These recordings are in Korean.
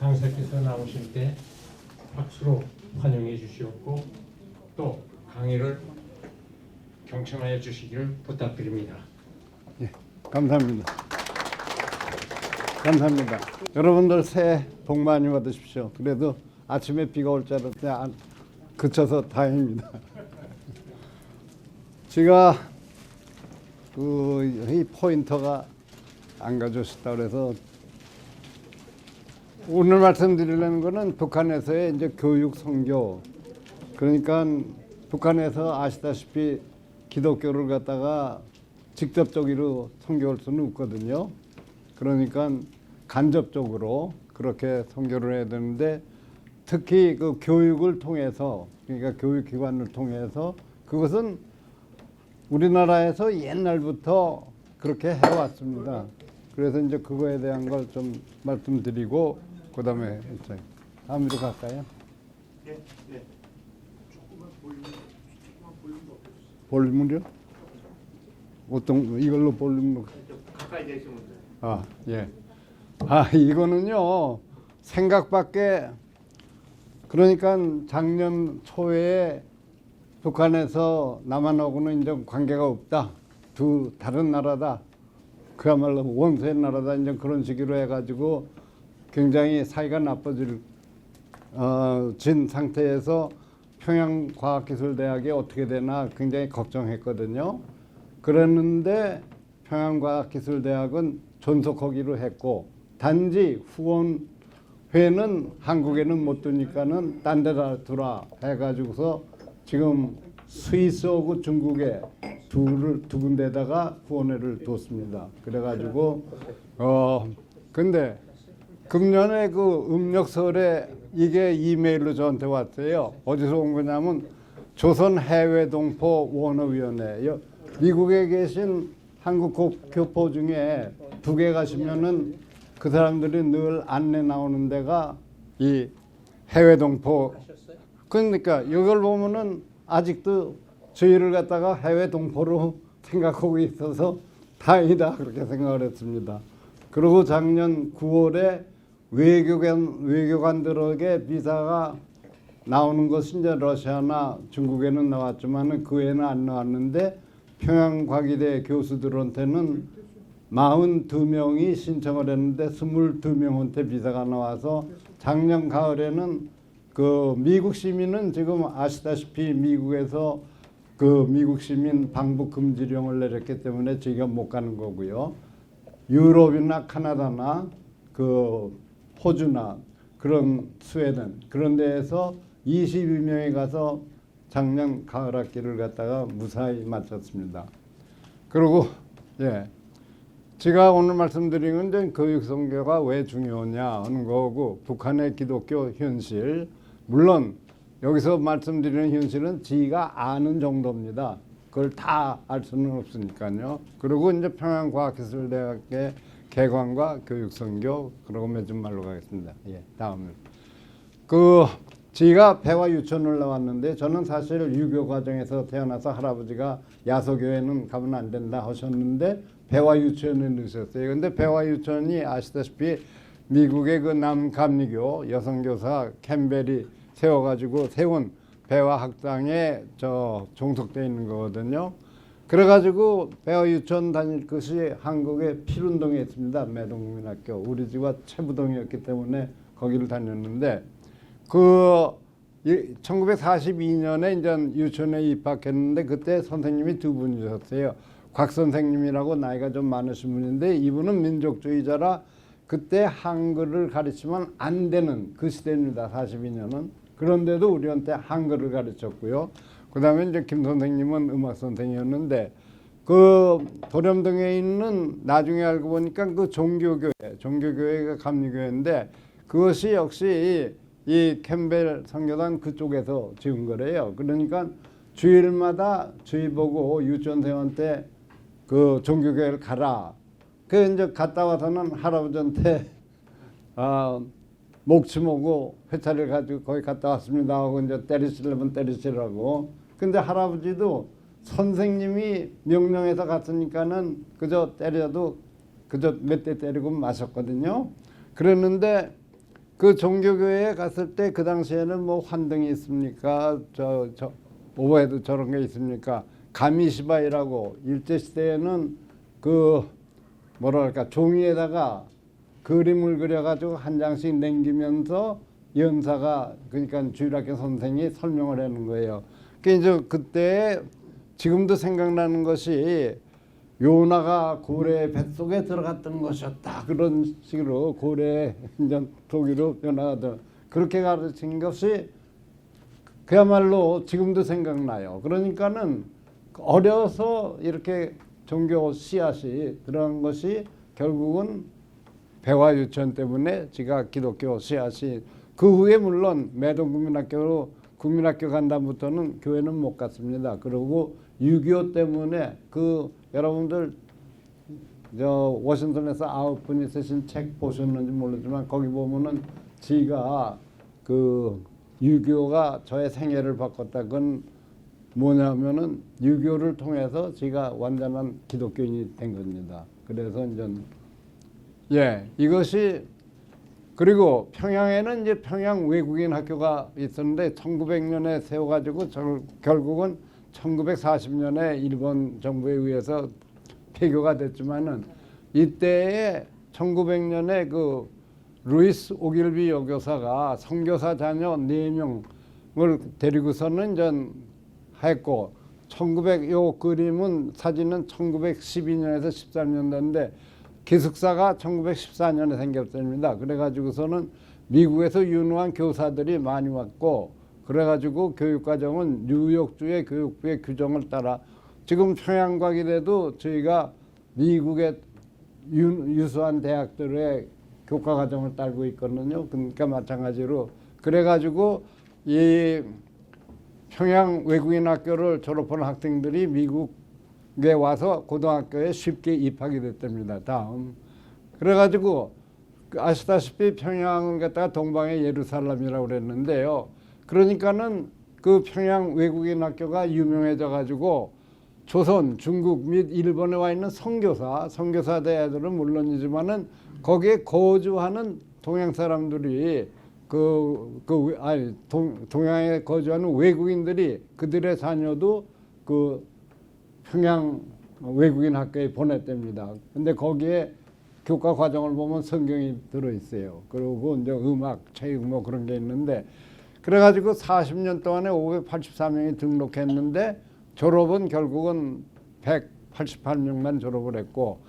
강사께서 나오실 때 박수로 환영해 주시었고 또 강의를 경청하여 주시기를 부탁드립니다. 예, 감사합니다. 감사합니다. 여러분들 새해 복 많이 받으십시오. 그래도 아침에 비가 올 줄 알았는데 그쳐서 다행입니다. 제가 이 포인터가 안 가져오셨다 그래서 오늘 말씀드리려는 거는 북한에서의 이제 교육 선교. 그러니까 북한에서 아시다시피 기독교를 갖다가 직접적으로 선교할 수는 없거든요. 그러니까 간접적으로 그렇게 선교를 해야 되는데 특히 그 교육을 통해서 그러니까 교육기관을 통해서 그것은 우리나라에서 옛날부터 그렇게 해왔습니다. 그래서 이제 그거에 대한 걸 좀 말씀드리고 그다음에 다음으로 갈까요? 네. 조금만 볼륨을요? 어떤 이걸로 볼륨으로 가까이 대시면 돼요. 아, 예. 이거는요, 생각밖에, 그러니까 작년 초에 북한에서 남한하고는 이제 관계가 없다. 두 다른 나라다. 그야말로 원수의 나라다. 이제 그런 식으로 해가지고 굉장히 사이가 나빠질, 진 상태에서 평양과학기술대학이 어떻게 되나 굉장히 걱정했거든요. 그랬는데 평양과학기술대학은 존속하기로 했고 단지 후원회는 한국에는 못 두니까는 딴 데다 두라 해가지고서 지금 스위스하고 중국에 두 군데다가 후원회를 뒀습니다. 그래가지고 근데 금년에 그 음력설에 이게 이메일로 저한테 왔어요. 어디서 온 거냐면 조선 해외동포 원어위원회. 미국에 계신 한국 교포 중에 북에 가시면은 그 사람들이 늘 안내 나오는 데가 이 해외동포. 그러니까 이걸 보면은 아직도 저희를 갖다가 해외동포로 생각하고 있어서 다행이다 그렇게 생각을 했습니다. 그리고 작년 9월에 외교관들에게 비자가 나오는 것은 이제 러시아나 중국에는 나왔지만은 그 외에는 안 나왔는데 평양과기대 교수들한테는 42명이 신청을 했는데 22명한테 비자가 나와서 작년 가을에는 그 미국 시민은 지금 아시다시피 미국에서 그 미국 시민 방북 금지령을 내렸기 때문에 저희가 못 가는 거고요. 유럽이나 카나다나 그 호주나 그런 스웨덴 그런 데에서 22명이 가서 작년 가을 학기를 갖다가 무사히 마쳤습니다. 그리고 제가 오늘 말씀드린 건 이제 교육 선교가 왜 중요하냐 하는 거고 북한의 기독교 현실 물론 여기서 말씀드리는 현실은 지가 아는 정도입니다. 그걸 다 알 수는 없으니까요. 그리고 이제 평양과학기술대학의 개관과 교육 선교 그리고 맺은 말로 가겠습니다. 다음은 제가 배화 유치원을 나왔는데 저는 사실 유교 과정에서 태어나서 할아버지가 야소교회는 가면 안 된다 하셨는데 배화 유치원에 넣으셨어요. 근데 배화 유치원이 아시다시피 미국의 그 남감리교 여성교사 캠벨이 세워가지고 세운 배화 학당에 종속되어 있는 거거든요. 그래가지고 배화 유치원 다닐 것이 한국의 필운동에 있습니다. 매동국민학교 우리 집과 최부동이었기 때문에 거기를 다녔는데 1942년에 이제 유치원에 입학했는데 그때 선생님이 두 분이셨어요. 곽 선생님이라고 나이가 좀 많으신 분인데 이분은 민족주의자라 그때 한글을 가르치면 안 되는 그 시대입니다. 42년은. 그런데도 우리한테 한글을 가르쳤고요. 그 다음에 이제 김 선생님은 음악 선생이었는데 그 도렴동에 있는 나중에 알고 보니까 그 종교교회가 감리교회인데 그것이 역시 이 캠벨 선교단 그쪽에서 지은 거래요. 그러니까 주일마다 저희 보고 유치원생한테 그 종교교회를 가라. 그 이제 갔다 와서는 할아버지한테 목치 모고 회차를 가지고 거기 갔다 왔습니다 하고 이제 때리시려면 때리시라고. 근데 할아버지도 선생님이 명령해서 갔으니까는 그저 때려도 그저 몇 대 때리고 마셨거든요. 그랬는데 그 종교교회에 갔을 때 그 당시에는 뭐 환등이 있습니까? 오해도 저런 게 있습니까? 가미시바이라고 일제시대에는 그 뭐랄까 종이에다가 그림을 그려가지고 한 장씩 남기면서 연사가 그러니까 주일학교 선생이 설명을 하는 거예요. 그러니까 이제 그때 지금도 생각나는 것이 요나가 고래 뱃속에 들어갔던 것이었다 그런 식으로 고래 이제 독일어 요나가 그렇게 가르친 것이 그야말로 지금도 생각나요. 그러니까는 어려서 이렇게 종교 씨앗이 들어간 것이 결국은 배화 유치원 때문에 제가 기독교 씨앗이 그 후에 물론 매동 국민학교 간 다음부터는 교회는 못 갔습니다. 그리고 6.25 때문에 그 여러분들 저 워싱턴에서 9분이 쓰신 책 보셨는지 모르지만 거기 보면은 지가 그 6.25가 저의 생애를 바꿨다. 그건 뭐냐면은 6.25를 통해서 제가 완전한 기독교인이 된 겁니다. 그래서 이제 이것이 그리고 평양에는 이제 평양 외국인 학교가 있었는데 1900년에 세워가지고 결국은 1940년에 일본 정부에 의해서 폐교가 됐지만은 이때에 1900년에 그 루이스 오길비 여교사가 선교사 자녀 4명을 데리고서는 전 했고 요 그림은 사진은 1912년에서 13년도인데 기숙사가 1914년에 생겼습니다. 그래가지고서는 미국에서 유능한 교사들이 많이 왔고 그래가지고 교육과정은 뉴욕주의 교육부의 규정을 따라 지금 평양과기대도 저희가 미국의 유수한 대학들의 교과과정을 따르고 있거든요. 그러니까 마찬가지로 그래가지고 이 평양 외국인 학교를 졸업한 학생들이 미국에 와서 고등학교에 쉽게 입학이 됐답니다. 다음 그래가지고 아시다시피 평양을 갖다가 동방의 예루살렘이라고 그랬는데요. 그러니까는 그 평양 외국인 학교가 유명해져 가지고 조선, 중국 및 일본에 와 있는 선교사대 애들은 물론이지만은 거기에 거주하는 동양 사람들이 동양에 거주하는 외국인들이 그들의 자녀도 그 평양 외국인 학교에 보냈답니다. 근데 거기에 교과 과정을 보면 성경이 들어 있어요. 그리고 이제 음악, 체육 뭐 그런 게 있는데 그래가지고 40년 동안에 584명이 등록했는데 졸업은 결국은 188명만 졸업을 했고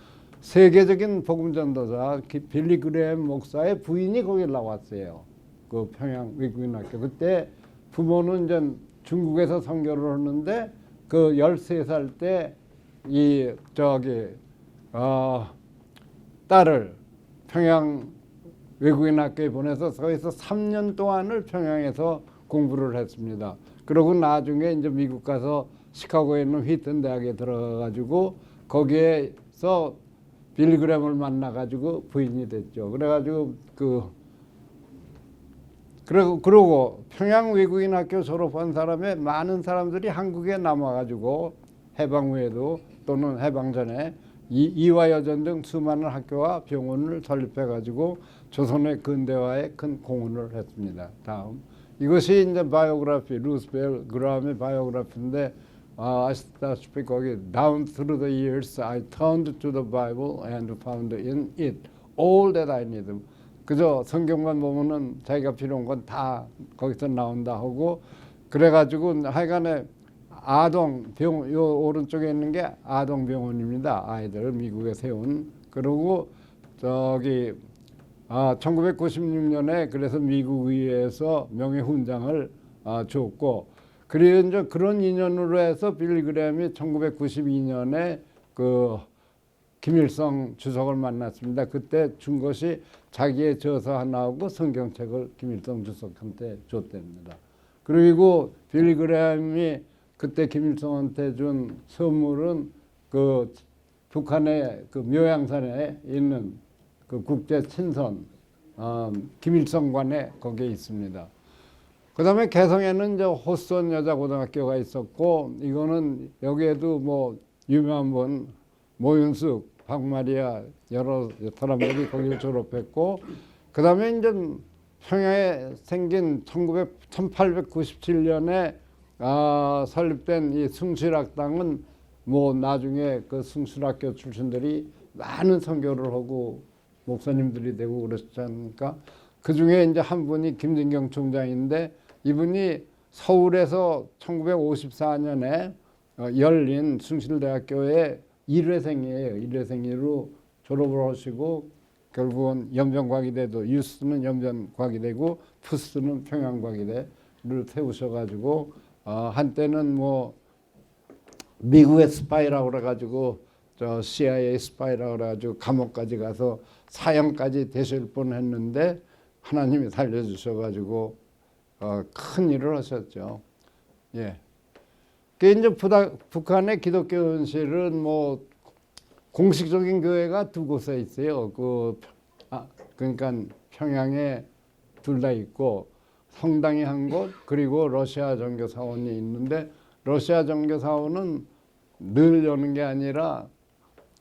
세계적인 복음 전도자 빌리 그레엄 목사의 부인이 거기 나왔어요. 그 평양 외국인 학교. 그때 부모는 이제 중국에서 선교를 하는데 그 13살 때 이 딸을 평양 외국인 학교에 보내서 거기서 3년 동안을 평양에서 공부를 했습니다. 그러고 나중에 이제 미국 가서 시카고에 있는 휘튼 대학에 들어가가지고 거기에서 빌리 그램을 만나가지고 부인이 됐죠. 그래가지고 그러고 평양 외국인 학교 졸업한 사람의 많은 사람들이 한국에 남아가지고 해방 후에도 또는 해방 전에 이화여전 등 수많은 학교와 병원을 설립해가지고 조선의 근대화에 큰 공헌을 했습니다. 다음 이것이 이제 바이오그래피 루스벨 그라함의 바이오그래피인데 아시다시피 거기 Down through the years I turned to the Bible and found in it all that I need. 그저 성경만 보면은 자기가 필요한 건 다 거기서 나온다 하고 그래가지고 하여간에 아동병 요 오른쪽에 있는 게 아동병원입니다. 아이들 미국에 세운. 그리고 1996년에 그래서 미국 의회에서 명예훈장을 줬고 그리고 이제 그런 인연으로 해서 빌리 그램이 1992년에 그 김일성 주석을 만났습니다. 그때 준 것이 자기의 저서 하나하고 성경책을 김일성 주석한테 줬답니다. 그리고 빌리 그램이 그때 김일성한테 준 선물은 그 북한의 그 묘양산에 있는 그 국제 친선 김일성관에 거기에 있습니다. 그다음에 개성에는 이제 호선 여자고등학교가 있었고 이거는 여기에도 뭐 유명한 분 모윤숙, 박마리아 여러 사람들이 거기를 졸업했고 그다음에 이제 평양에 생긴 1897년에 설립된 이 숭실학당은 뭐 나중에 그 숭실학교 출신들이 많은 선교를 하고 목사님들이 되고 그랬지 않습니까? 그 중에 이제 한 분이 김진경 총장인데 이분이 서울에서 1954년에 열린 숭실대학교의 1회생이에요. 1회생으로 졸업을 하시고 결국은 연변과기대도 유스는 연변과기대고 푸스는 평양과기대를 세우셔가지고 한때는 뭐 미국의 스파이라고 그래가지고 저 CIA 스파이라고 그래가지고 감옥까지 가서 사형까지 되실 뻔했는데 하나님이 살려주셔가지고 큰 일을 하셨죠. 예. 그 이제 북한의 기독교 현실은 뭐 공식적인 교회가 두 곳에 있어요. 그러니까 평양에 둘 다 있고 성당이 한 곳 그리고 러시아 정교 사원이 있는데 러시아 정교 사원은 늘 여는 게 아니라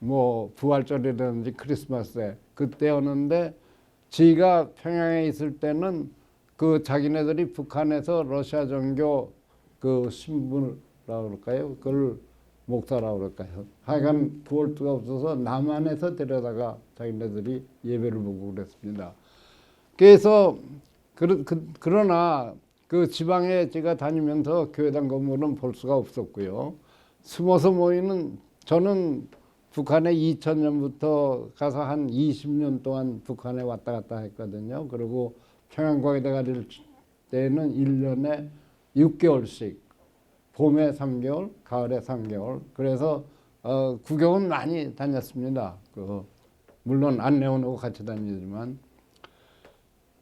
뭐 부활절이라든지 크리스마스에 그때 오는데 지가 평양에 있을 때는 그 자기네들이 북한에서 러시아 정교 그 신부라고 그럴까요? 그걸 목사라고 그럴까요? 하여간 구할 수가 없어서 남한에서 데려다가 자기네들이 예배를 보고 그랬습니다. 그래서 그러나 그 지방에 제가 다니면서 교회당 건물은 볼 수가 없었고요. 숨어서 모이는 저는 북한에 2000년부터 가서 한 20년 동안 북한에 왔다 갔다 했거든요. 그리고 평양과기대 갈 때는 1년에 6개월씩 봄에 3개월, 가을에 3개월. 그래서 구경은 많이 다녔습니다. 물론 안내원하고 같이 다니지만.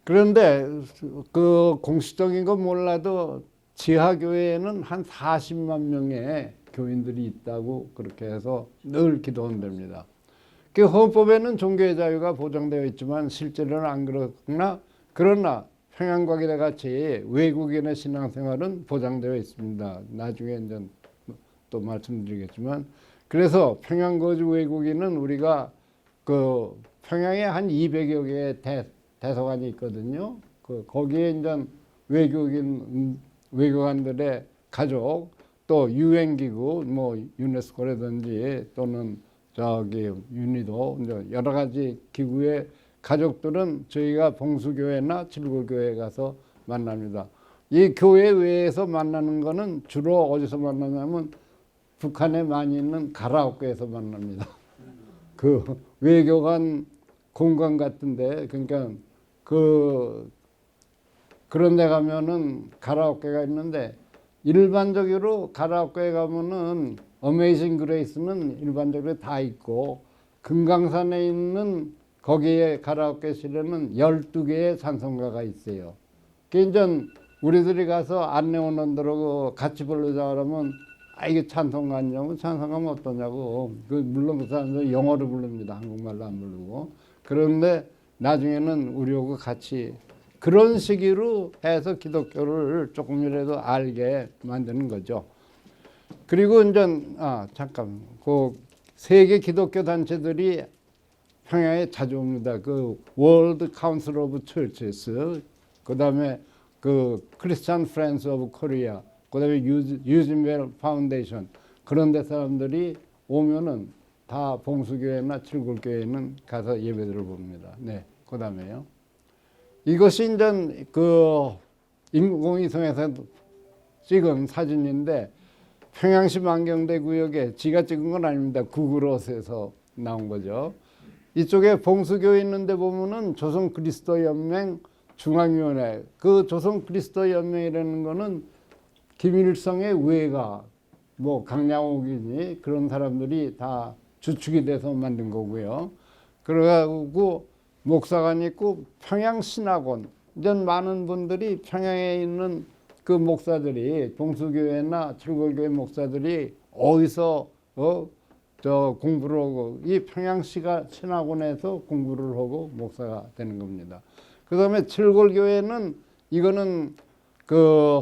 그런데 그 공식적인 건 몰라도 지하교회에는 한 40만 명의 교인들이 있다고 그렇게 해서 늘 기도한답니다. 그 헌법에는 종교의 자유가 보장되어 있지만 실제로는 안 그러나 평양과기대 같이 외국인의 신앙생활은 보장되어 있습니다. 나중에 이제 또 말씀드리겠지만 그래서 평양 거주 외국인은 우리가 그 평양에 한 200여 개의 대사관이 있거든요. 거기에 이제 외교관들의 가족 또 유엔기구 뭐 유네스코라든지 또는 저기 유니도 여러 가지 기구의 가족들은 저희가 봉수교회나 칠골교회에 가서 만납니다. 이 교회 외에서 만나는 거는 주로 어디서 만나냐면 북한에 많이 있는 가라오케에서 만납니다. 그 외교관 공간 같은데 그러니까 그런 데 가면은 가라오케가 있는데 일반적으로 가라오케에 가면은 어메이징 그레이스는 일반적으로 다 있고 금강산에 있는 거기에 가라오케실에는 12개의 찬송가가 있어요. 이제 우리들이 가서 안내원들하고 같이 부르자 그러면 이게 찬송가 아니냐고 찬송가면 어떠냐고 물론 그 사람들 영어로 부릅니다. 한국말로 안 부르고. 그런데 나중에는 우리하고 같이 그런 식으로 해서 기독교를 조금이라도 알게 만드는 거죠. 그리고 이제 잠깐 그 세계 기독교 단체들이 평양에 자주 옵니다. 그 월드 카운슬 오브 처치스, 그다음에 그 크리스찬 프렌즈 오브 코리아, 그다음에 유진벨 파운데이션 그런 데 사람들이 오면은 다 봉수교회나 칠골교회는 가서 예배들을 봅니다. 네, 그다음에요. 이것이 이제 그 인공위성에서 찍은 사진인데 평양시 만경대 구역에 지가 찍은 건 아닙니다. 구글어스에서 나온 거죠. 이쪽에 봉수교회 있는데 보면은 조선 그리스도 연맹 중앙위원회, 그 조선 그리스도 연맹이라는 거는 김일성의 외가 뭐 강양옥이니 그런 사람들이 다 주축이 돼서 만든 거고요. 그래가지고 목사관이 있고 평양신학원, 이제 많은 분들이 평양에 있는 그 목사들이 봉수교회나 칠골교회 목사들이 어디서 공부를 하고 이 평양시가 신학원에서 공부를 하고 목사가 되는 겁니다. 그 다음에 칠골교회는 이거는 그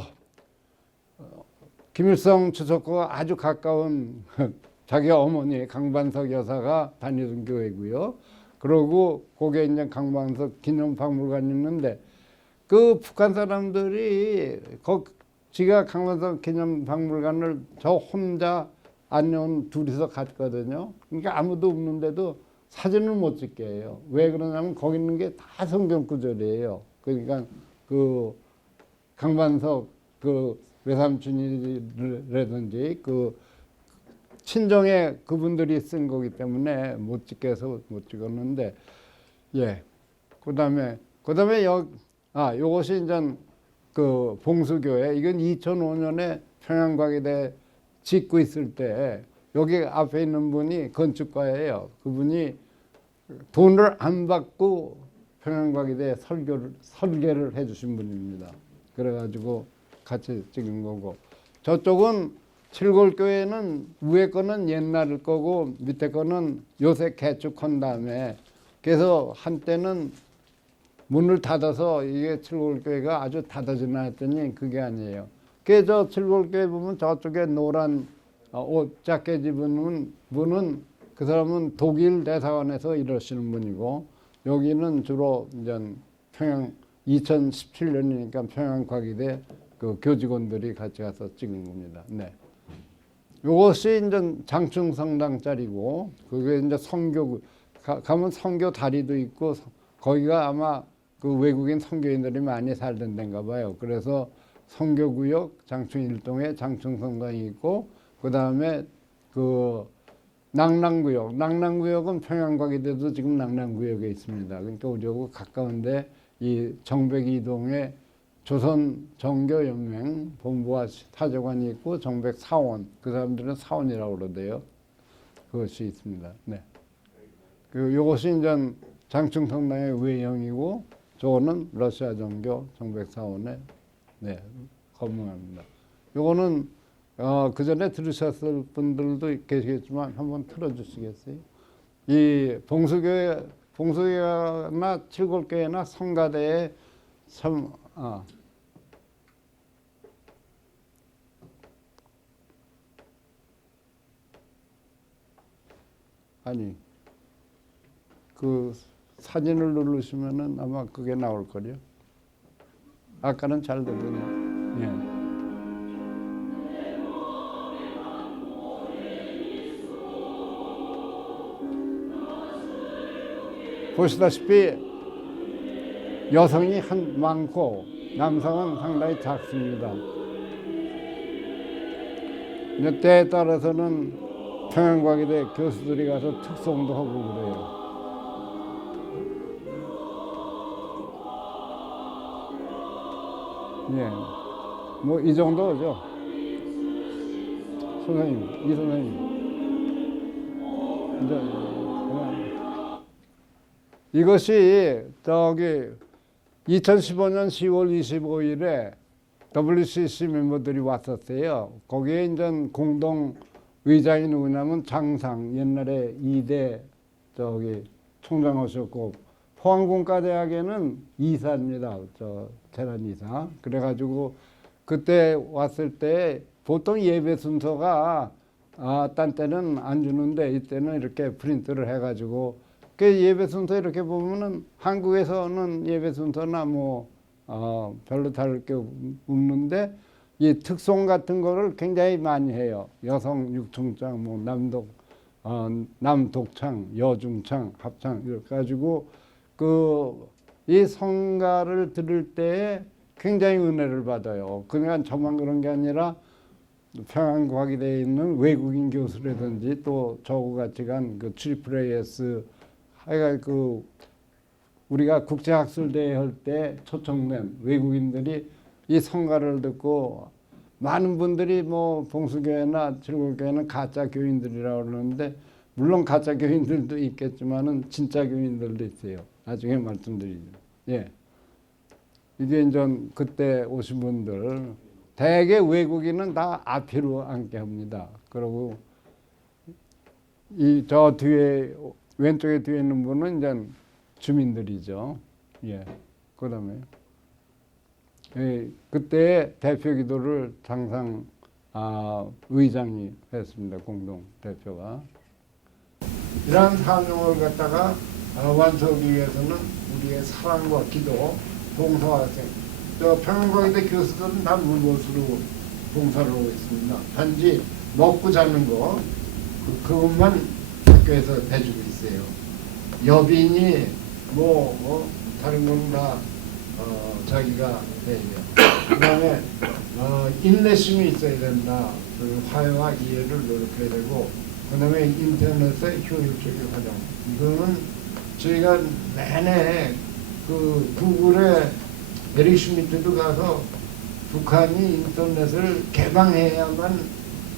김일성 주석과 아주 가까운 자기 어머니 강반석 여사가 다니던 교회고요. 그리고 거기에 이제 강반석 기념박물관이 있는데 그 북한 사람들이 지가 강만석 기념박물관을 저 혼자 안녕 둘이서 갔거든요. 그러니까 아무도 없는데도 사진을 못 찍게 해요. 왜 그러냐면 거기 있는 게 다 성경 구절이에요. 그러니까 그 강만석 그 외삼촌이라든지 그 친정에 그분들이 쓴 거기 때문에 못 찍게 해서 못 찍었는데, 예. 그다음에 요것이 이제 그 봉수교회, 이건 2005년에 평양과기대 짓고 있을 때 여기 앞에 있는 분이 건축가예요. 그분이 돈을 안 받고 평양과기대 설계를 해주신 분입니다. 그래가지고 같이 찍은 거고, 저쪽은 칠골교회는 위에 거는 옛날 거고 밑에 거는 요새 개축한 다음에, 그래서 한때는 문을 닫아서 이게 칠골교회가 아주 닫아지나 했더니 그게 아니에요. 그래서 칠골교회 보면 저쪽에 노란 옷 작게 입은 분은 그 사람은 독일 대사관에서 일하시는 분이고, 여기는 주로 이제 평양 2017년이니까 평양과기대 그 교직원들이 같이 가서 찍은 겁니다. 네. 요것이 이제 장충성당짜리고, 그게 이제 성교, 가면 성교 다리도 있고, 거기가 아마 그 외국인 선교인들이 많이 살던 데인가 봐요. 그래서 성교구역 장충 1동에 장충성당이 있고, 그 다음에 그 낭랑구역은 평양과기대도 지금 낭랑구역에 있습니다. 그러니까 우리하고 가까운데 이 정백 2동에 조선 정교연맹 본부와 사저관이 있고 정백 사원, 그 사람들은 사원이라고 그러대요. 그것이 있습니다. 네. 그 요것이 이제 장충성당의 외형이고, 저거는 러시아 정교 정백 사원의 네, 건물입니다. 요거는 그 전에 들으셨을 분들도 계시겠지만 한번 틀어주시겠어요? 이 봉수교회나 칠골교회나 성가대에 아니 그 사진을 누르시면은 아마 그게 나올 거요. 아까는 잘 되더니. 예. 보시다시피 여성이 많고 남성은 상당히 작습니다. 이제 때에 따라서는 평양과기대 교수들이 가서 특송도 하고 그래요. 예, 뭐 이 정도죠. 선생님, 이 선생님. 이제 그냥 이것이 저기 2015년 10월 25일에 WCC 멤버들이 왔었어요. 거기에 이제 공동 의장이 누구냐면 장상, 옛날에 2대 저기 총장하셨고, 포항공과대학에는 이사입니다. 저 재단 이사. 그래가지고 그때 왔을 때 보통 예배 순서가 딴 때는 안 주는데 이때는 이렇게 프린트를 해가지고, 그 예배 순서 이렇게 보면은 한국에서는 예배 순서나 뭐 별로 다를 게 없는데, 이 특송 같은 거를 굉장히 많이 해요. 여성 육중창, 뭐 남독창, 여중창, 합창 이렇게 가지고 이 성가를 들을 때 굉장히 은혜를 받아요. 그러니까 저만 그런 게 아니라 평양과기대에 있는 외국인 교수라든지 또 저하고 같이 간 그 트리플 AS 하여간 우리가 국제학술대회 할 때 초청된 외국인들이 이 성가를 듣고, 많은 분들이 뭐 봉수교회나 칠골교회는 가짜 교인들이라고 그러는데, 물론 가짜 교인들도 있겠지만은 진짜 교인들도 있어요. 나중에 말씀드리죠. 예. 이게 이제 그때 오신 분들 대개 외국인은 다 앞뒤로 앉게 합니다. 그리고 이 저 뒤에 왼쪽에 뒤에 있는 분은 이제 주민들이죠. 예. 그다음에 그때 대표 기도를 장상 의장이 했습니다. 공동 대표가. 이러한 사명을 갖다가 완수하기 위해서는 우리의 사랑과 기도, 봉사학생. 저 평양과기대 교수들은 다 무엇으로 봉사를 하고 있습니다. 단지 먹고 자는 거 그것만 학교에서 해주고 있어요. 여빈이 다른 건 다 자기가 해요. 그다음에 인내심이 있어야 된다. 그 화해와 이해를 노력해야 되고, 그다음에 인터넷의 효율적인 활용. 이거는 저희가 내내 그 구글에 에릭 슈미트도 가서 북한이 인터넷을 개방해야만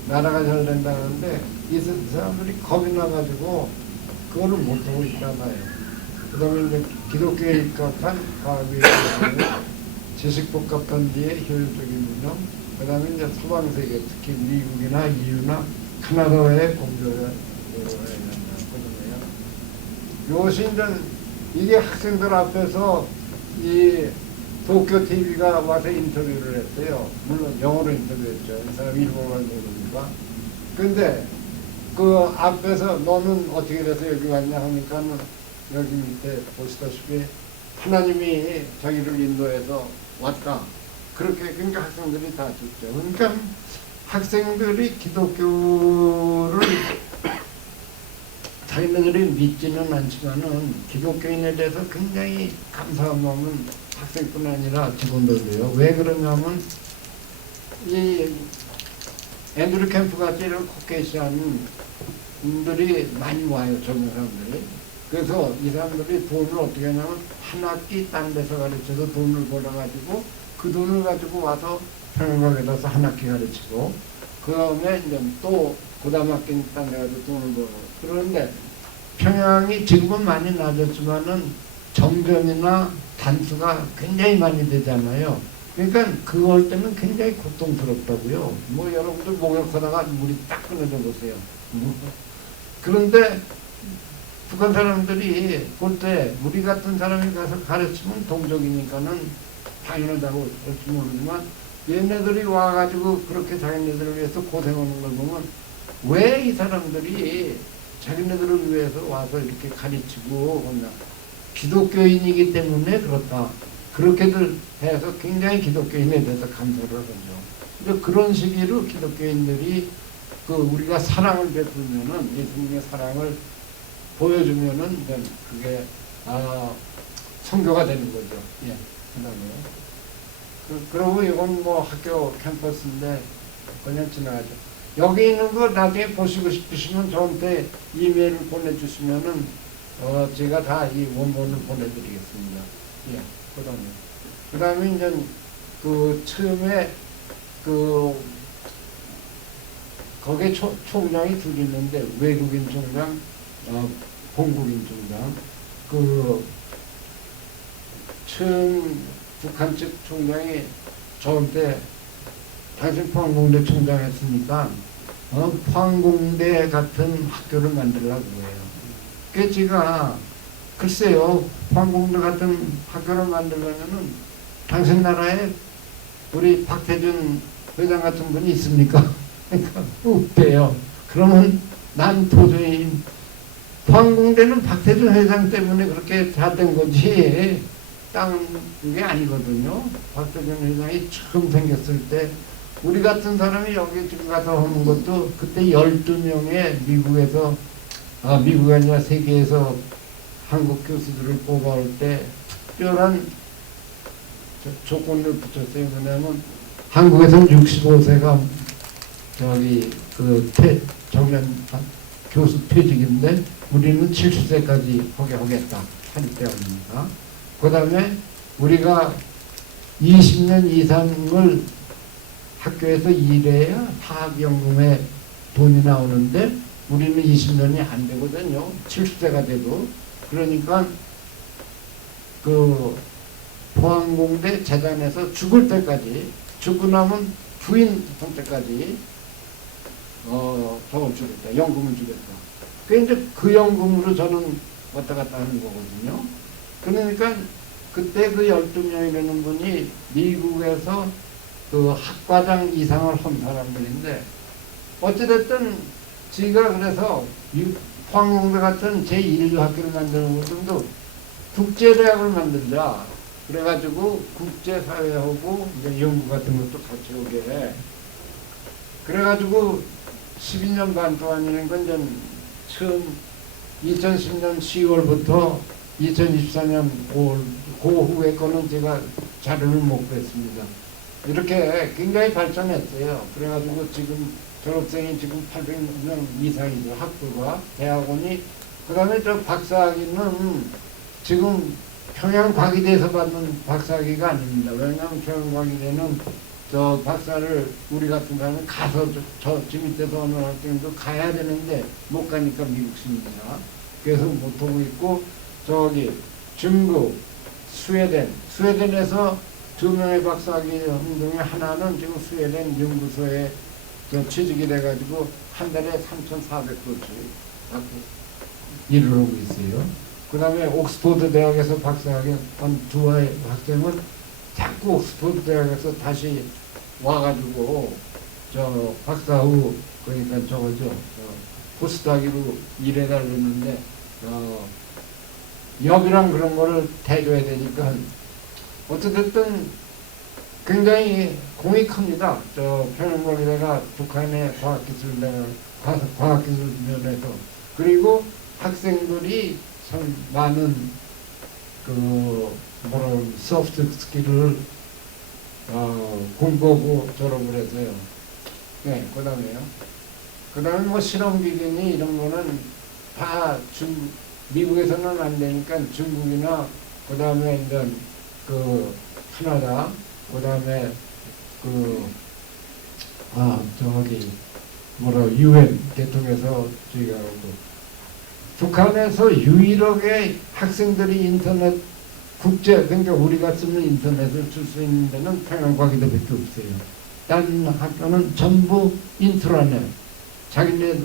나라가 잘 된다는데 이 사람들이 겁이 나가지고 그거를 못하고 있잖아요. 그 다음에 이제 기독교에 입각한 과학의 지식복합한 뒤에 효율적인 운영, 그 다음에 이제 서방세계, 특히 미국이나 EU나 카나다와의 공조를 해야 된다거든요. 이것이 이제 이게 학생들 앞에서 이 도쿄 TV가 와서 인터뷰를 했어요. 물론 영어로 인터뷰했죠. 이 사람 일본어를 모르니까. 근데 그 앞에서 너는 어떻게 돼서 여기 왔냐 하니까는 여기 밑에 보시다시피 하나님이 자기를 인도해서 왔다. 그렇게 그러니까 학생들이 다 듣죠. 그러니까 학생들이 기독교를 자기네들이 믿지는 않지만은 기독교인에 대해서 굉장히 감사한 마음은 학생뿐 아니라 직원들도요. 왜 그러냐면 이 앤드류 캠프 같이 이런 코케이시한 분들이 많이 와요. 젊은 사람들이. 그래서 이 사람들이 돈을 어떻게 하냐면 한 학기 딴 데서 가르쳐서 돈을 벌어가지고 그 돈을 가지고 와서 평양과에 가서 한 학기 가르치고 그 다음에 이제 또 고등학교 딴 데 가서 돈을 벌고 그런데 평양이 지금은 많이 낮았지만은 정전이나 단수가 굉장히 많이 되잖아요. 그러니까 그걸 때는 굉장히 고통스럽다고요. 뭐 여러분들 목욕하다가 물이 딱 끊어져 보세요. 그런데 북한 사람들이 볼 때 우리 같은 사람이 가서 가르치면 동족이니까는 당연하다고 할지 모르지만 얘네들이 와가지고 그렇게 자기네들을 위해서 고생하는 걸 보면 왜 이 사람들이 자기네들을 위해서 와서 이렇게 가르치고 그냥 기독교인이기 때문에 그렇다. 그렇게들 해서 굉장히 기독교인에 대해서 감사를 하죠. 근데 그런 시기로 기독교인들이 그 우리가 사랑을 베풀면은 예수님의 사랑을 보여주면은 그게 선교가 되는 거죠. 예, 그다음에 그러고 이건 뭐 학교 캠퍼스인데 그냥 지나가죠. 여기 있는 거 나중에 보시고 싶으시면 저한테 이메일을 보내주시면은 제가 다 이 원본을 보내드리겠습니다. 예, 그다음에 이제 그 처음에 그 거기에 총장이 둘 있는데 외국인 총장, 본국인 총장. 그 처음 북한 측 총장이 저한테 당신 포항공대 총장 했으니까 포항공대 같은 학교를 만들려고 해요. 그래서 제가 글쎄요, 포항공대 같은 학교를 만들려면은 당신 나라에 우리 박태준 회장 같은 분이 있습니까? 그러니까 없대요. 그러면 난 도저히 포항공대는 박태준 회장 때문에 그렇게 잘 된 거지 딴 게 아니거든요. 박태준 회장이 처음 생겼을 때 우리 같은 사람이 여기 지금 가서 하는 것도 그때 12명의 미국에서 미국이 아니라 세계에서 한국 교수들을 뽑아올 때 특별한 조건을 붙였어요. 뭐냐면 한국에서는 65세가 저기 정년 교수 퇴직인데 우리는 70세까지 하겠다 하기 때문입니다. 그 다음에 우리가 20년 이상을 학교에서 일해야 사학연금에 돈이 나오는데 우리는 20년이 안 되거든요. 70세가 돼도. 그러니까 그 포항공대 재단에서 죽을 때까지, 죽고 나면 부인 할 때까지 저걸 주겠다. 연금을 주겠다. 그러니까 이제 그 연금으로 저는 왔다 갔다 하는 거거든요. 그러니까 그때 그 12명이라는 분이 미국에서 그 학과장 이상을 한 사람들인데 어찌됐든 지가 그래서 포항공대 같은 제1류 학교를 만드는 것도 국제대학을 만들자. 그래가지고 국제사회하고 이제 연구 같은 것도 같이 오게 해. 그래가지고 12년 반 동안이는 건 이제 처음 2010년 10월부터 2024년 5월 그 후에 거는 제가 자료를 못 구했습니다. 이렇게 굉장히 발전했어요. 그래가지고 지금 졸업생이 지금 800명 이상이죠. 학부가 대학원이. 그 다음에 저 박사학위는 지금 평양과기대에서 받는 박사학위가 아닙니다. 왜냐하면 평양과기대는 저 박사를 우리 같은 사람은 가서 저 밑에서 어느 학생도 가야 되는데 못 가니까 미국 시민이라 그래서 못 오고 있고, 저기 중국, 스웨덴에서 2명의 박사학위 중에 하나는 지금 스웨덴 연구소에 취직이 돼가지고 한 달에 3,400불씩 받고 일을 하고 있어요. 그 다음에 옥스퍼드 대학에서 박사학위 한 두 학생은 자꾸 옥스퍼드 대학에서 다시 와가지고 저 박사 후 그러니까 저거죠, 포스트학위로 일해달랬는데 역이랑 그런 거를 대줘야 되니까 어찌됐든 굉장히 공이 큽니다. 저 평양과기대가 북한의 과학기술 면에서. 그리고 학생들이 참 많은 소프트 스킬을 공부하고 졸업을 해서요. 네, 그 다음에 뭐 실험기근이 이런 거는 다 미국에서는 안 되니까 중국이나 그 다음에 이제 캐나다, 그 다음에 UN 계통에서 저희가 북한에서 유일하게 학생들이 인터넷 그러니까 우리가 쓰는 인터넷을 쓸 수 있는 데는 평양과기대밖에 없어요. 다른 학교는 전부 인트라넷, 자기네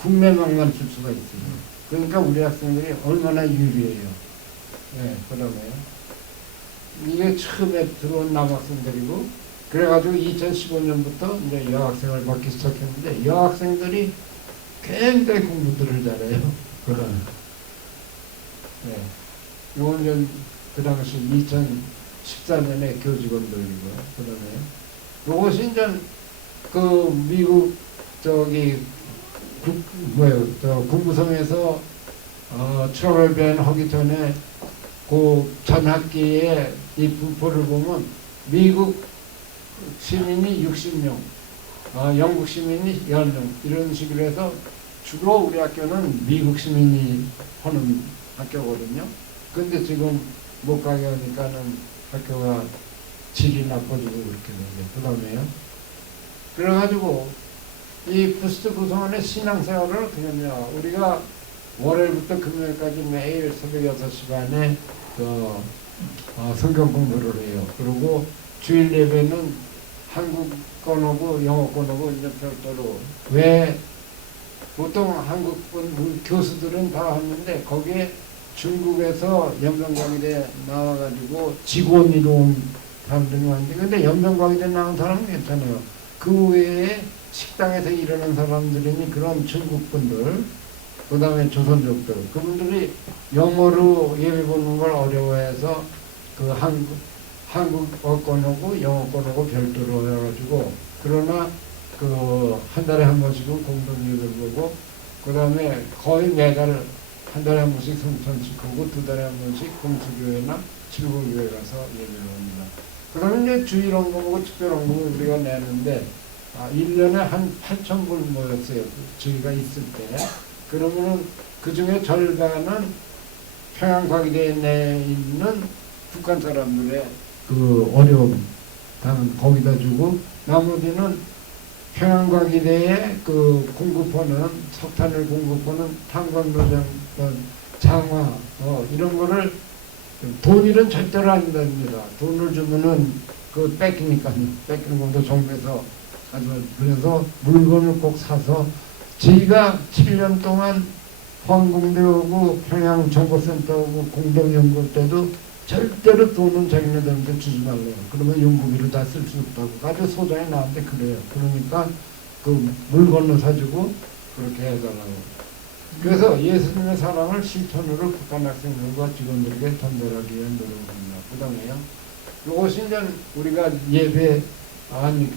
국내망만 쓸 수가 있어요. 그러니까 우리 학생들이 얼마나 유리해요. 네, 그러네요. 이게 처음에 들어온 남학생들이고, 그래가지고 2015년부터 이제 여학생을 받기 시작했는데, 여학생들이 굉장히 공부들을 잘해요. 그러네. 네. 요건 그 당시 2014년에 교직원들이고, 그러네요. 요것이 이제 미국 군부성에서 트러블 하기 전에 그 전학기에 이 분포를 보면 미국 시민이 60명, 영국 시민이 10명 이런 식으로 해서 주로 우리 학교는 미국 시민이 하는 학교거든요. 근데 지금 못 가게 하니까는 학교가 질이 나빠지고 그렇게 되죠. 그 다음에요. 그래가지고 이 부스트 구성원의 신앙생활을 어떻게 하냐. 우리가 월요일부터 금요일까지 매일 새벽 6시 반에 성경 공부를 해요. 그리고 주일 예배는 한국권하고 영어권하고 이제 별도로. 왜 보통 한국권 교수들은 다 하는데 거기에 중국에서 연변과기대 나와가지고 직원으로 온 사람들이 많은데, 근데 연변과기대 나온 사람은 괜찮아요. 그 외에 식당에서 일하는 사람들이니 그런 중국분들, 그 다음에 조선족들, 그분들이 영어로 예배 보는 걸 어려워해서 그 한국어권하고 영어권하고 별도로 해가지고, 그러나 한 달에 한 번씩은 공동예배를 보고, 그 다음에 거의 매달 한 달에 한 번씩 성천식 하고, 2달에 한 번씩 공수교회나 칠곡교회 가서 예배를 합니다. 그 다음에 이제 주일 헌금하고 특별 헌금을 우리가 내는데, 1년에 한 8,000불 모였어요. 저희가 있을 때. 그러면은 그 중에 절반은 평양과기대에 내 있는 북한 사람들의 어려움, 거기다 주고, 나머지는 평양과기대에 공급하는, 석탄을 공급하는 탄광노정, 장화, 이런 거를 돈일은 절대로 안 됩니다. 돈을 주면은 뺏기니까요. 뺏기는 것도 정부에서 그래서 물건을 꼭 사서, 저희가 7년 동안 황공대 오고 평양정보센터 오고 공동연구 때도 절대로 돈은 자기네들한테 주지 말래요. 그러면 연구비를 다 쓸 수 없다고. 아주 소장이 나한테 그래요. 그러니까 물건을 사주고 그렇게 해달라고. 그래서 예수님의 사랑을 실천으로 북한 학생들과 직원들에게 전달하기 위한 노력입니다. 그 다음에요. 이것이 이제 우리가 예배, 아니,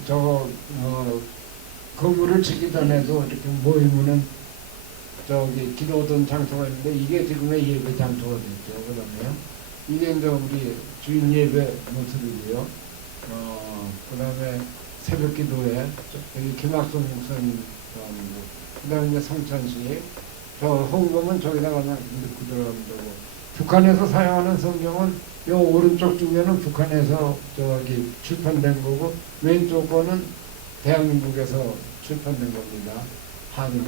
건물을 짓기 전에도 이렇게 모이면은 저기 기도하던 장소가 있는데 이게 지금의 예배 장소가 됐죠. 그 다음에요. 이게 이제 우리 주일 예배 모습이고요. 그 다음에 새벽 기도회, 여기 김학성 목사님, 그 다음에 이제 성찬식, 저 헌금은 저기다가 그냥 넣고 들어가면 되고, 북한에서 사용하는 성경은 요 오른쪽 중에는 북한에서 저기 출판된 거고, 왼쪽 거는 대한민국에서 출판된 겁니다. 한국.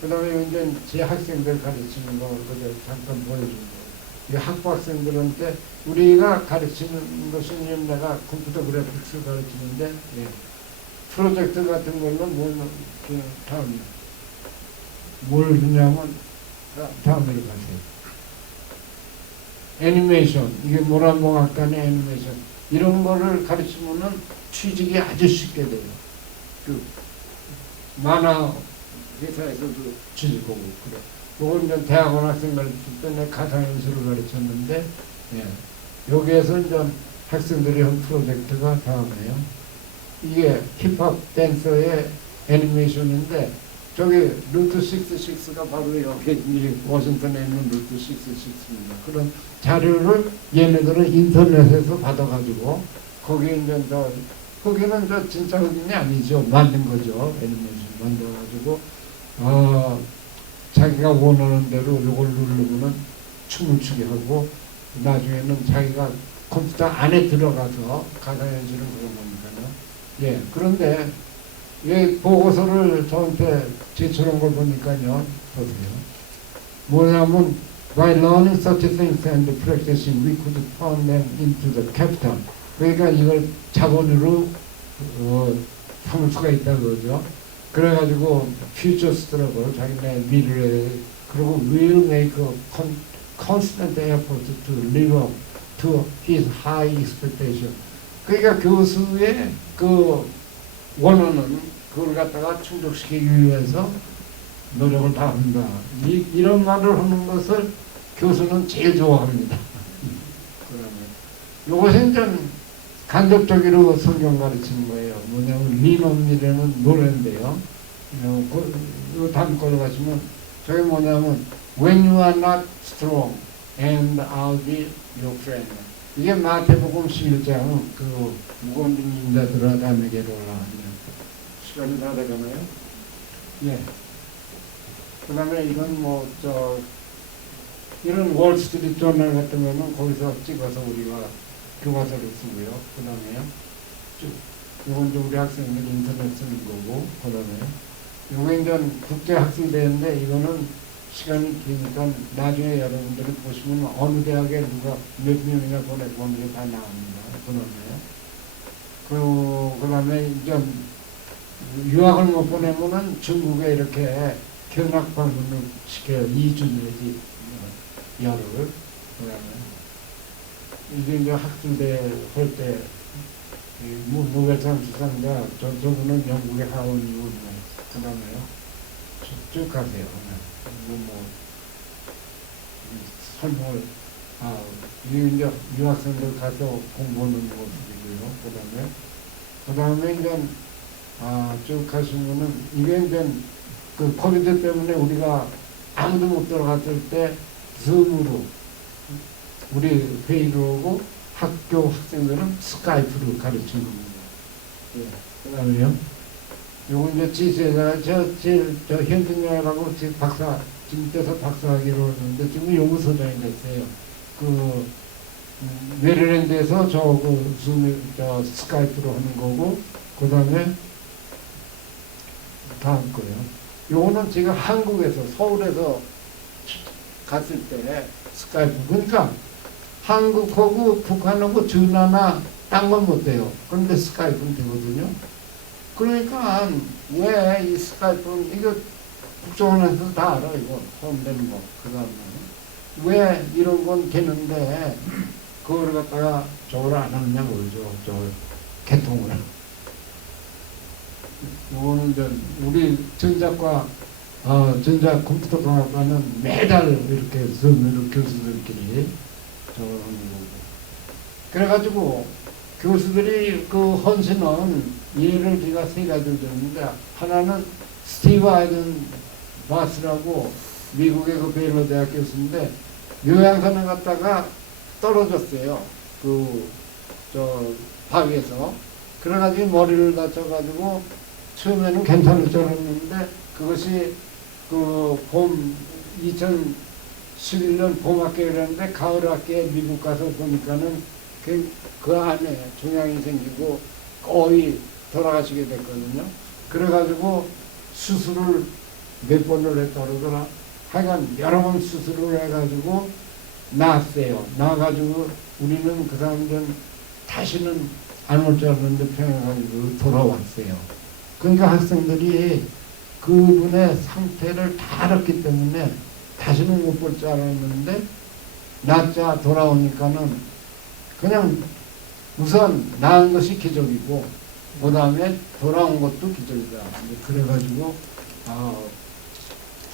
그 다음에 이제 제 학생들 가르치는 거, 그저 잠깐 보여준 거. 이 학부학생들한테 우리가 가르치는 것은 내가 컴퓨터 그래픽스 가르치는데, 예. 프로젝트 같은 걸로 다음 뭘 주냐면 다음으로 가세요. 애니메이션, 이게 모란봉학단의 애니메이션 이런 거를 가르치면은 취직이 아주 쉽게 돼요. 그 만화 회사에서도 취직하고 그래. 그건 이제 대학원 학생 가르칠 때 내가 가상연수를 가르쳤는데, 예. 여기에서 이제 학생들이 한 프로젝트가 다음에요. 이게 힙합 댄서의 애니메이션인데 저기 루트 66가 바로 여기 워싱턴에 있는 루트 66입니다. 그런 자료를 얘네들은 인터넷에서 받아가지고 거기 이제 거기는 저 진짜 흑인이 아니죠. 만든 거죠. 애니메이션 만들어가지고 자기가 원하는 대로 이걸 누르면은 춤을 추게 하고 나중에는 자기가 컴퓨터 안에 들어가서 가상현실을 그런 거니까요. 예, 그런데 이 보고서를 저한테 제출한 걸 보니까요, 보세요. 뭐냐면, by learning such things and practicing, we could turn them into the capital. 그러니까 이걸 자본으로 삼을 수가 있다는 거죠. 그래가지고 future struggle, 자기네 미래에, 그리고 will make a constant effort to live up to his high expectation. 그러니까 교수의 그 원어는 그걸 갖다가 충족시키기 위해서 노력을 다 한다. 이런 말을 하는 것을 교수는 제일 좋아합니다. 이것은 좀 간접적으로 성경 가르치는 거예요. 뭐냐면 리노미라는 노래인데요. 이 다음 걸로 가시면 저게 뭐냐면 When you are not strong and I'll be your friend. 이게 마태복음 11장 그 무거운 짐자들아 다 내게로 오라. 시간이 다 돼가나요? 예. 그 다음에 이건 이런 월스트리트 저널 같은 거는 거기서 찍어서 우리가 교과서를 쓰고요. 그 다음에요. 이건 우리 학생들 인터넷 쓰는 거고, 그 다음에 이건 이제 국제학술대회인데 이거는 시간이 기니까 나중에 여러분들이 보시면 어느 대학에 누가 몇 명이나 보내고 하는 게 다 나옵니다. 그 다음에 이제 유학을 못 보내면은 중국에 이렇게 견학 방문을 시켜요. 2주 내지 열흘. 그 다음에 이게 이제 학술대 할 때 노벨상 수상자 저분은 영국의 하원이고 그 다음에요. 쭉 가세요. 설명을 이게 이제 유학생들 가서 공부하는 모습이고요. 그 다음에 이제 쭉 가시면은 이게 이제 그 코비드 때문에 우리가 아무도 못 들어갔을 때 줌으로 우리 회의를 하고 학교 학생들은 스카이프로 가르치는 겁니다. 예. 그 다음에요. 요거 이제 지세가 저 현진영이라고 박사 지금 떼서 박사하기로 했는데 지금 연구소장이 됐어요. 그 메리랜드에서 저 스카이프로 하는 거고 그 다음에 다음 거예요. 요거는 지금 한국에서 서울에서 갔을 때 스카이프 그러니까 한국하고 북한하고 전화나 딴 건 못 돼요. 그런데 스카이프는 되거든요. 그러니까 왜 이 스카이프는 이거 국정원에서 다 알아 이거 포함되는 거. 그 다음에 왜 이런 건 되는데 그걸 갖다가 저걸 안 하느냐 그러죠. 저 개통을. 이거는 우리 전작과 전자컴퓨터공학과는 매달 이렇게 수업을 교수들끼리 저하는 거고. 그래가지고 교수들이 그 헌신은 예를 제가 세 가지를 줬는데, 하나는 스티브 아이든 바스라고 미국의 그 베일러 대학 교수인데 요양선에 갔다가 떨어졌어요. 바위에서. 그래가지고 머리를 다쳐가지고 처음에는 괜찮을 줄 알았는데, 그것이 그 2011년 봄 학기였는데 가을 학기에 미국 가서 보니까는 그 안에 종양이 생기고 거의 돌아가시게 됐거든요. 그래가지고 수술을 몇 번을 했다 그러더라. 하여간 여러 번 수술을 해가지고 나았어요. 나와가지고 우리는 그 사람들은 다시는 안 올 줄 알았는데 평양가지고 돌아왔어요. 그러니까 학생들이 그분의 상태를 다 알았기 때문에 다시는 못 볼 줄 알았는데 낫자 돌아오니까는 그냥 우선 나은 것이 기적이고 그 다음에 돌아온 것도 기적이다. 그래가지고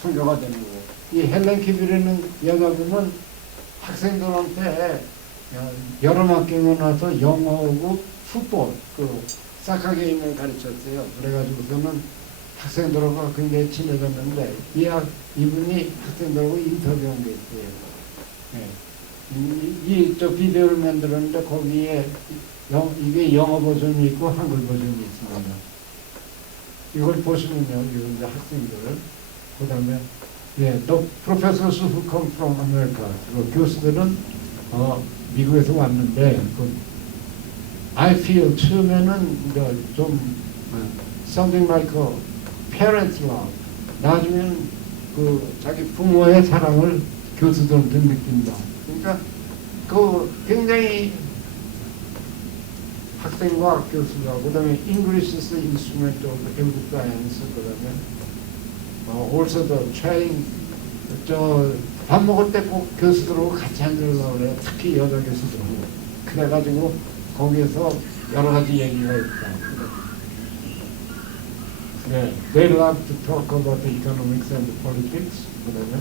성교가 되는 거고. 이 헬렌 키비라는 여자분은 학생들한테 여름 학기에 나서 영어하고 풋볼, 사카 게임을 가르쳤어요. 그래가지고서는 학생들하고 굉장히 친해졌는데 이분이 학생들하고 인터뷰한 게 있어요. 저 비디오를 만들었는데 거기에 이게 영어 버전이 있고 한글 버전이 있습니다. 이걸 보시면요, 이제 학생들, 그 다음에 the professors who come from America, 교수들은 미국에서 왔는데 I feel 처음에는 좀 something like a parent love, 나중에는 자기 부모의 사랑을 교수들한테 느낀다. 그러니까 굉장히 학생과 교수가, 그 다음에 English is the instrument of every science, 그 다음에 also the training, 밥 먹을 때 꼭 교수들하고 같이 앉으려고 그래요. 특히 여자 교수들하고. 그래가지고 거기에서 여러 가지 얘기가 있다. They love to talk about the economics and the politics. 그 다음에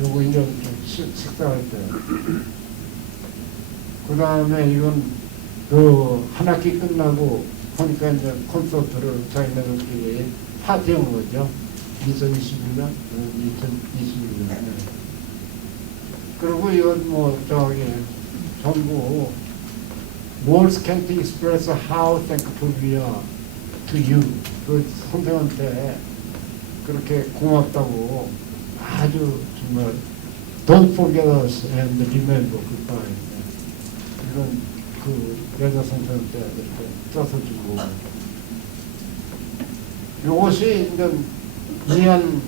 요거 이제 좀 식사할 때. 그 다음에 이건 한 학기 끝나고 보니까 이제 콘서트를 자기네들끼리 파티한 거죠. 2021년, 2021년. 그리고 이건 전부 words can't express how thankful we are to you. 그 선생한테 그렇게 고맙다고 아주 정말 don't forget us and remember goodbye. 이런 여자 선생한테 이렇게 써서 주고. 이것이 이제 이한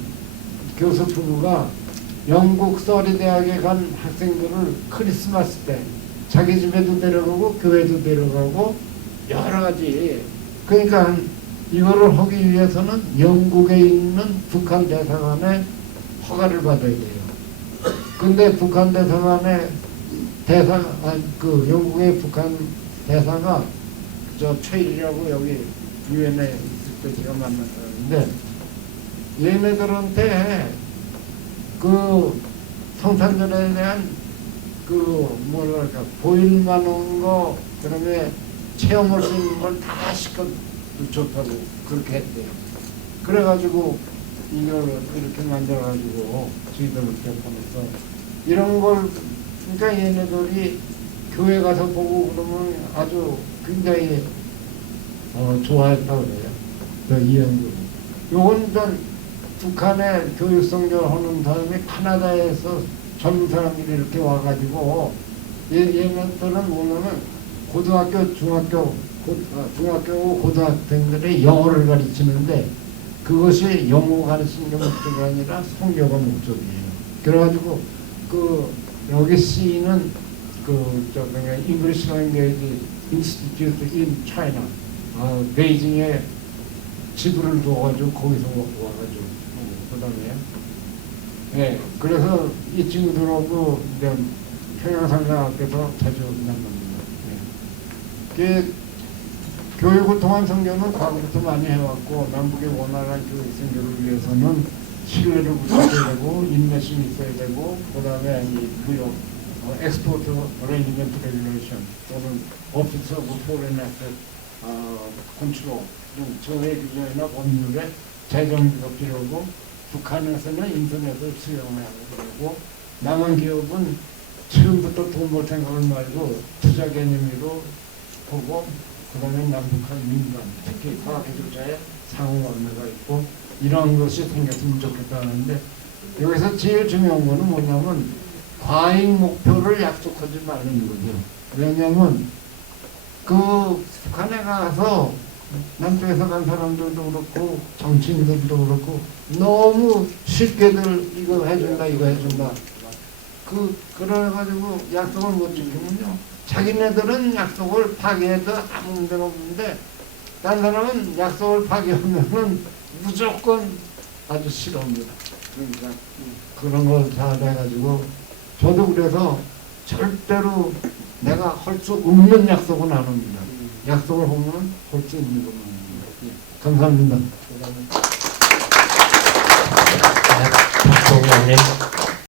교수 부부가 영국 서리 대학에 간 학생들을 크리스마스 때 자기 집에도 데려가고 교회도 데려가고 여러 가지. 그러니까 이거를 하기 위해서는 영국에 있는 북한 대사관의 허가를 받아야 돼요. 근데 북한 대사관의 영국의 북한 대사가 최일이라고 여기 유엔에 있을 때 제가 만났는데, 얘네들한테 성탄절에 대한 보일만한 거, 그다음에 체험할 수 있는 걸 다 시켜 좋다고 그렇게 했대요. 그래가지고 이걸 이렇게 만들어가지고 저희들한테 보내서 이런 걸, 그러니까 얘네들이 교회 가서 보고 그러면 아주 굉장히 좋아했다고 그래요. 이현주. 요건 북한에 교육성교를 하는 다음에 카나다에서 젊은 사람들이 이렇게 와가지고 얘네들은 보면은 고등학교, 중학교, 고등학생들의 영어를 가르치는데 그것이 영어 가르치는 게 목적이 아니라 성교가 목적이에요. 그래가지고 여기 C는 English Language Institute in China, 베이징에 지부를 둬가지고 거기서 와가지고 그다음에 그래서 이 친구들하고 평양상가 앞에서 자주 만납니다. 교육을 통한 선교는 과거부터 많이 해왔고 남북의 원활한 교육 선교를 위해서는 신뢰를 구축해야 되고 인내심이 있어야 되고 그다음에 이 무역 엑스포트 어레인지먼트 레귤레이션 또는 오피스 오브 포레인 애셋 컨트롤 등 정의 규정이나 법률에 재정비가 필요하고 북한에서는 인터넷을 수용해야 되고 남한 기업은 지금부터 돈 벌 생각을 말고 투자 개념으로 보고 그다음에 남북한 민간 특히 과학기술자의 상호 관계가 있고 이런 것이 생겼으면 좋겠다 하는데 여기서 제일 중요한 거는 뭐냐면 과잉 목표를 약속하지 말는 거죠. 왜냐하면 그 북한에 가서 남쪽에서 간 사람들도 그렇고 정치인들도 그렇고 너무 쉽게들 이거 해준다 이거 해준다 그래가지고 약속을 못 지키면요 자기네들은 약속을 파기해도 아무 문제가 없는데 다른 사람은 약속을 파기하면은 무조건 아주 싫어합니다. 그러니까 그런 걸 다 해가지고 저도 그래서 절대로 내가 할 수 없는 약속은 안 합니다. 약속을 하면 할 수 있는 것만 합니다. 감사합니다. 박동영님